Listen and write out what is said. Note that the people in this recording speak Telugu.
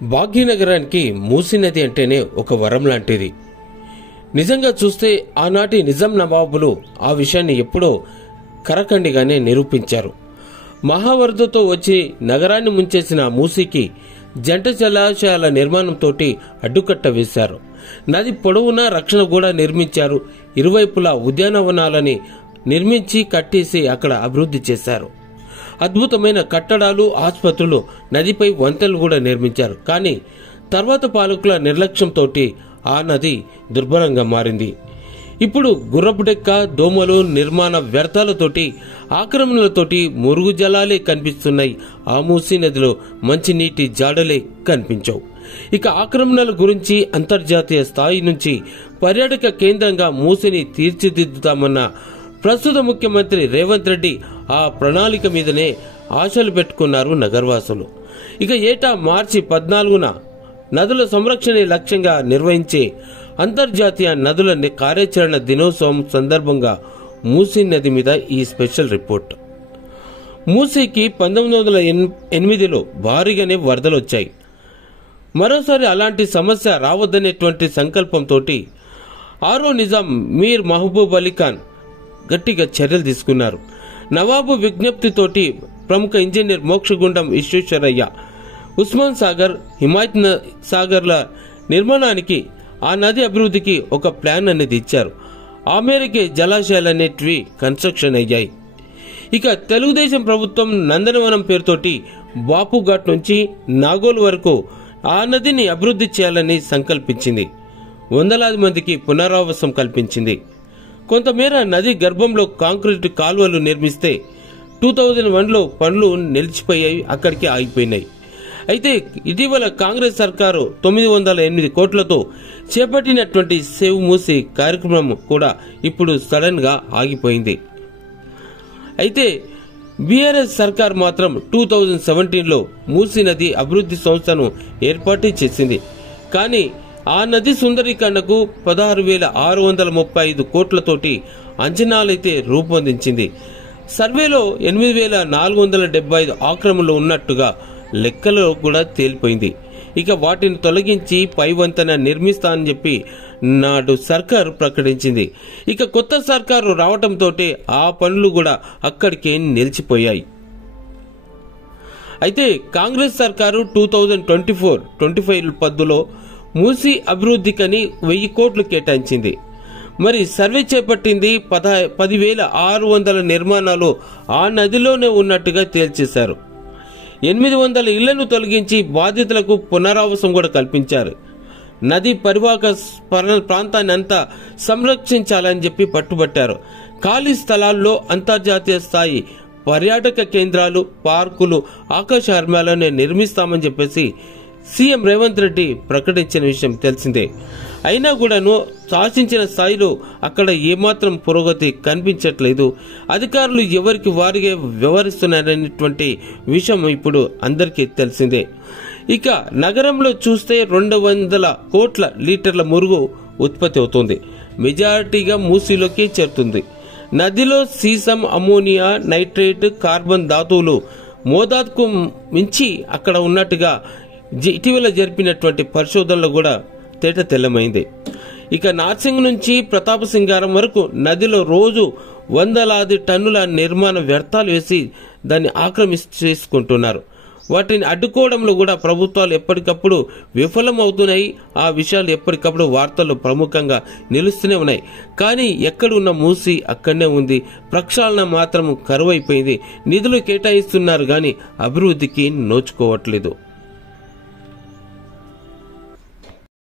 భాగ్యనగరానికి మూసీ నది అంటేనే ఒక వరం లాంటిది. నిజంగా చూస్తే ఆనాటి నిజాం నవాబులు ఆ విషయాన్ని ఎప్పుడో కరకండిగానే నిరూపించారు. మహావరదతో వచ్చి నగరాన్ని ముంచేసిన మూసీకి జంట జలాశయాల నిర్మాణంతో అడ్డుకట్ట వేశారు. నది పొడవునా రక్షణ కూడా నిర్మించారు. ఇరువైపులా ఉద్యానవనాలని నిర్మించి కట్టేసి అక్కడ అభివృద్ధి చేశారు. అద్భుతమైన కట్టడాలు, ఆసుపత్రులు, నదిపై వంతెనలు కూడా నిర్మించారు. కానీ తర్వాత పాలకుల నిర్లక్ష్యంతో ఆ నది దుర్భరంగా మారింది. ఇప్పుడు గుర్రపుడెక్క, దోమలు, నిర్మాణ వ్యర్థాలతోటి, ఆక్రమణలతోటి మురుగు జలాలే కనిపిస్తున్నాయి. ఆ మూసీ నదిలో మంచినీటి జాడలే కనిపించవు. ఇక ఆక్రమణల గురించి అంతర్జాతీయ స్థాయి నుంచి పర్యాటక కేంద్రంగా మూసీని తీర్చిదిద్దుతామన్న ప్రస్తుత ముఖ్యమంత్రి రేవంత్ రెడ్డి ఆ ప్రణాళిక మీదనే ఆశలు పెట్టుకున్నారు నగరవాసులు. ఇక ఏటా మార్చి 14న నదుల సంరక్షణ లక్ష్యంగా నిర్వహించే అంతర్జాతీయ నదుల కార్యాచరణ దినోత్సవం సందర్భంగా మూసీ నది మీద ఈ స్పెషల్ రిపోర్ట్. మూసీకి 1908లో భారీగానే వరదలొచ్చాయి. మరోసారి అలాంటి సమస్య రావద్దనేటువంటి సంకల్పంతో ఆరో నిజాం మీర్ మహబూబ్ అలీ ఖాన్ గట్టిగా చర్యలు తీసుకున్నారు. నవాబు విజ్ఞప్తితోటి ప్రముఖ ఇంజనీర్ మోక్షగుండం విశ్వేశ్వరయ్య ఉస్మాన్ సాగర్, హిమాయత్ సాగర్ల నిర్మాణానికి, ఆ నది అభివృద్ధికి ఒక ప్లాన్ అనేది ఇచ్చారు. ఆ మేరకే జలాశయాలనేటివి కన్స్ట్రక్షన్ అయ్యాయి. ఇక తెలుగుదేశం ప్రభుత్వం నందనవనం పేరుతోటి బాపుఘాట్ నుంచి నాగోల్ వరకు ఆ నదిని అభివృద్ధి చేయాలని సంకల్పించింది. వందలాది మందికి పునరావాసం కల్పించింది. కొంతమేర నది గర్భంలో కాంక్రీట్ కాలువలు నిర్మిస్తే 2001లో పనులు నిలిచిపోయాయి, అక్కడికి ఆగిపోయినాయి. అయితే ఇటీవల కాంగ్రెస్ సర్కారు 908 కోట్లతో చేపట్టినటువంటి సేవ్ మూసీ కార్యక్రమం కూడా ఇప్పుడు సడన్ గా ఆగిపోయింది. అయితే బీఆర్ఎస్ సర్కార్ మాత్రం 2017లో మూసీ నది అభివృద్ధి సంస్థను ఏర్పాటు చేసింది. కానీ ఆ నది సుందరీకరణకు 16,635 కోట్లతోటి అంచనాలైతే రూపొందించింది. సర్వేలో 8,475 ఆక్రమణలు ఉన్నట్టుగా లెక్కలో కూడా తేలిపోయింది. ఇక వాటిని తొలగించి పై వంతెన నిర్మిస్తానని చెప్పి నాడు సర్కారు ప్రకటించింది. ఇక కొత్త సర్కారు రావటంతో ఆ పనులు కూడా అక్కడికే నిలిచిపోయాయి. అయితే కాంగ్రెస్ సర్కారు 2024-25 పద్దులో మూసీ అభివృద్ధికని 1000 కోట్లు కేటాయించింది. మరి సర్వే చేపట్టింది 10,600 నిర్మాణాలు ఆ నదిలోనే ఉన్నట్టుగా తేల్చేశారు. 800 ఇళ్లను తొలగించి బాధితులకు పునరావాసం కూడా కల్పించారు. నది పరివాహక ప్రాంతాన్ని అంతా సంరక్షించాలని చెప్పి పట్టుబట్టారు. ఖాళీ స్థలాల్లో అంతర్జాతీయ స్థాయి పర్యాటక కేంద్రాలు, పార్కులు, ఆకాశ హర్మ్యాలను నిర్మిస్తామని చెప్పేసి సీఎం రేవంత్ రెడ్డి ప్రకటించిన విషయం తెలిసిందే. అయినా కూడాను శాసించిన స్థాయిలో అక్కడ ఏమాత్రం పురోగతి కనిపించట్లేదు. అధికారులు ఎవరికి వారిగా వ్యవహరిస్తున్నారనేటువంటి విషయం ఇప్పుడు అందరికీ తెలిసిందే. ఇక నగరంలో చూస్తే 200 కోట్ల లీటర్ల మురుగు ఉత్పత్తి అవుతుంది. మెజారిటీగా మూసీలోకి చేరుతుంది. నదిలో సీసం, అమోనియా, నైట్రేట్, కార్బన్ ధాతువులు మోతాదుకు మించి అక్కడ ఉన్నట్టుగా ఇటీవల జరిపినటువంటి పరిశోధనలో కూడా తేట తెల్లమైంది. ఇక నార్సింగ్ నుంచి ప్రతాప సింగారం వరకు నదిలో రోజు వందలాది టన్నుల నిర్మాణ వ్యర్థాలు వేసి దాన్ని ఆక్రమించేసుకుంటున్నారు. వాటిని అడ్డుకోవడంలో కూడా ప్రభుత్వాలు ఎప్పటికప్పుడు విఫలమవుతున్నాయి. ఆ విషయాలు ఎప్పటికప్పుడు వార్తల్లో ప్రముఖంగా నిలుస్తూనే ఉన్నాయి. కానీ ఎక్కడున్న మూసీ అక్కడనే ఉంది. ప్రక్షాళన మాత్రం కరువైపోయింది. నిధులు కేటాయిస్తున్నారు కానీ అభివృద్ధికి నోచుకోవట్లేదు.